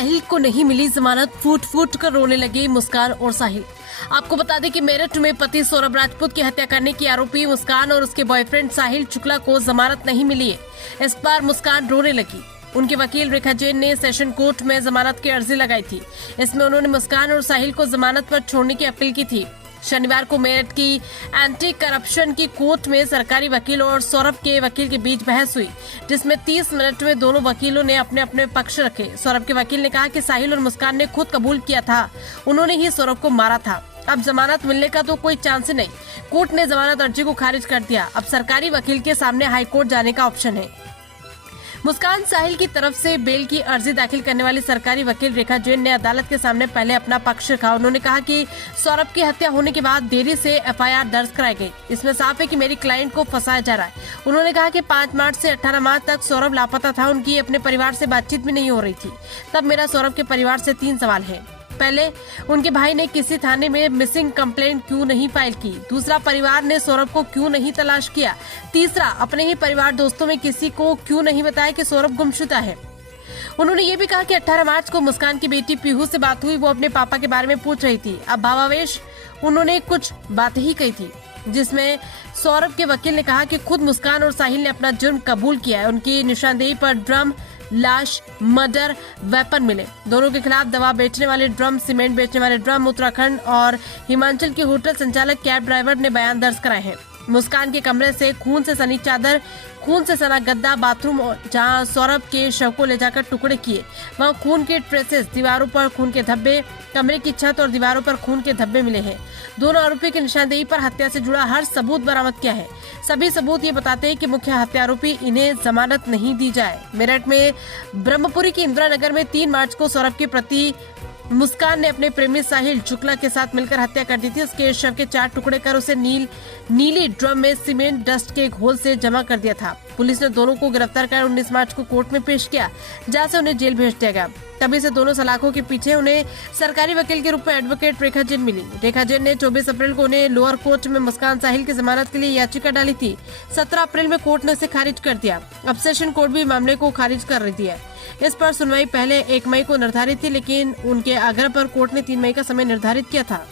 साहिल को नहीं मिली जमानत, फूट फूट कर रोने लगे मुस्कान और साहिल। आपको बता दें कि मेरठ में पति सौरभ राजपूत की हत्या करने की आरोपी मुस्कान और उसके बॉयफ्रेंड साहिल शुक्ला को जमानत नहीं मिली है। इस पर मुस्कान रोने लगी। उनके वकील रेखा जैन ने सेशन कोर्ट में जमानत की अर्जी लगाई थी। इसमें उन्होंने मुस्कान और साहिल को जमानत पर छोड़ने की अपील की थी। शनिवार को मेरठ की एंटी करप्शन की कोर्ट में सरकारी वकील और सौरभ के वकील के बीच बहस हुई, जिसमें 30 मिनट में दोनों वकीलों ने अपने अपने पक्ष रखे। सौरभ के वकील ने कहा कि साहिल और मुस्कान ने खुद कबूल किया था, उन्होंने ही सौरभ को मारा था। अब जमानत मिलने का तो कोई चांस ही नहीं। कोर्ट ने जमानत अर्जी को खारिज कर दिया। अब सरकारी वकील के सामने हाईकोर्ट जाने का ऑप्शन है। मुस्कान साहिल की तरफ से बेल की अर्जी दाखिल करने वाली सरकारी वकील रेखा जैन ने अदालत के सामने पहले अपना पक्ष रखा। उन्होंने कहा कि सौरभ की हत्या होने के बाद देरी से एफआईआर दर्ज कराई गई। इसमें साफ है कि मेरी क्लाइंट को फंसाया जा रहा है। उन्होंने कहा कि 5 मार्च से 18 मार्च तक सौरभ लापता था। उनकी अपने परिवार से बातचीत भी नहीं हो रही थी। तब मेरा सौरभ के परिवार से 3 सवाल है। पहले, उनके भाई ने किसी थाने में मिसिंग कंप्लेंट क्यों नहीं फाइल की? दूसरा, परिवार ने सौरभ को क्यों नहीं तलाश किया? तीसरा, अपने ही परिवार दोस्तों में किसी को क्यों नहीं बताया कि सौरभ गुमशुदा है? उन्होंने ये भी कहा कि 18 मार्च को मुस्कान की बेटी पीहू से बात हुई। वो अपने पापा के बारे में पूछ रही थी। अब भावावेश उन्होंने कुछ बातें ही कही थी, जिसमें सौरभ के वकील ने कहा कि खुद मुस्कान और साहिल ने अपना जुर्म कबूल किया है। उनकी निशानदेही पर ड्रम, लाश, मर्डर वेपन मिले। दोनों के खिलाफ दवा बेचने वाले ड्रम, सीमेंट बेचने वाले ड्रम, उत्तराखंड और हिमाचल के होटल संचालक, कैब ड्राइवर ने बयान दर्ज कराए हैं। मुस्कान के कमरे से खून से सनी चादर, खून से सना गद्दा, बाथरूम जहां सौरभ के शव को ले जाकर टुकड़े किए, वहां खून के ट्रेसेस, दीवारों पर खून के धब्बे, कमरे की छत और दीवारों पर खून के धब्बे मिले हैं। दोनों आरोपी की निशानदेही पर हत्या से जुड़ा हर सबूत बरामद किया है। सभी सबूत ये बताते हैं कि मुख्य हत्या आरोपी, इन्हें जमानत नहीं दी जाए। मेरठ में ब्रह्मपुरी की इंदिरा नगर में 3 मार्च को सौरभ के प्रति मुस्कान ने अपने प्रेमी साहिल शुक्ला के साथ मिलकर हत्या कर दी थी। उसके शव के 4 टुकड़े कर उसे नीली ड्रम में सीमेंट डस्ट के घोल से जमा कर दिया था। पुलिस ने दोनों को गिरफ्तार कर 19 मार्च को कोर्ट में पेश किया, जहां से उन्हें जेल भेज दिया गया। तभी से दोनों सलाखों के पीछे उन्हें सरकारी वकील के रूप में एडवोकेट रेखा जैन मिली। रेखा जैन ने 24 अप्रैल को उन्हें लोअर कोर्ट में मुस्कान साहिल की जमानत के लिए याचिका डाली थी। 17 अप्रैल में कोर्ट ने इसे खारिज कर दिया। अब सेशन कोर्ट भी मामले को खारिज कर रही है। इस पर सुनवाई पहले 1 मई को निर्धारित थी, लेकिन उनके आग्रह पर कोर्ट ने 3 मई का समय निर्धारित किया था।